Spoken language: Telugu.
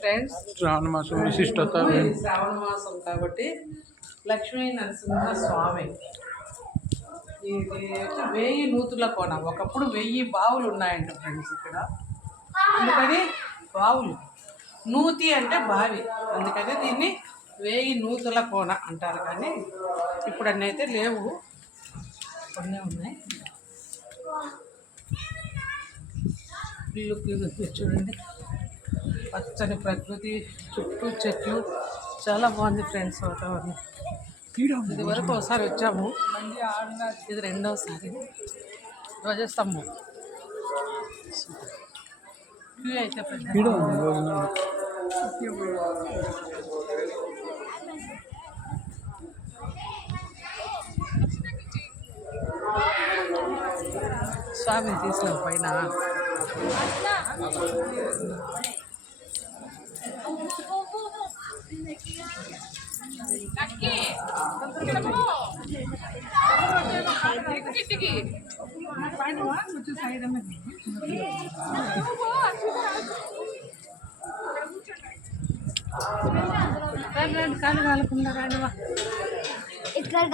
ఫ్రెండ్స్, శ్రావణ మాసం విశిష్టత. శ్రావణ మాసం కాబట్టి లక్ష్మీ నరసింహ స్వామి ఇది 1000 నూతుల కోన. ఒకప్పుడు 1000 బావులు ఉన్నాయంట ఫ్రెండ్స్ ఇక్కడ. అందుకని బావులు, నూతి అంటే బావి, అందుకని దీన్ని 1000 నూతుల కోన అంటారు. కానీ ఇప్పుడు అన్నైతే లేవు, కొన్ని ఉన్నాయి. ఇల్లు చూడండి, పచ్చని ప్రకృతి, చుట్టూ చెట్లు, చాలా బాగుంది ఫ్రెండ్స్ వాతావరణం. ఇది వరకు ఒకసారి వచ్చాము, ఇది రెండవసారి. ధ్వజస్తంభం వ్యూ అయితే పెద్ద. స్వామిని తీసిన పైన కాలు కాలకుండా రానివా. ఇక్కడ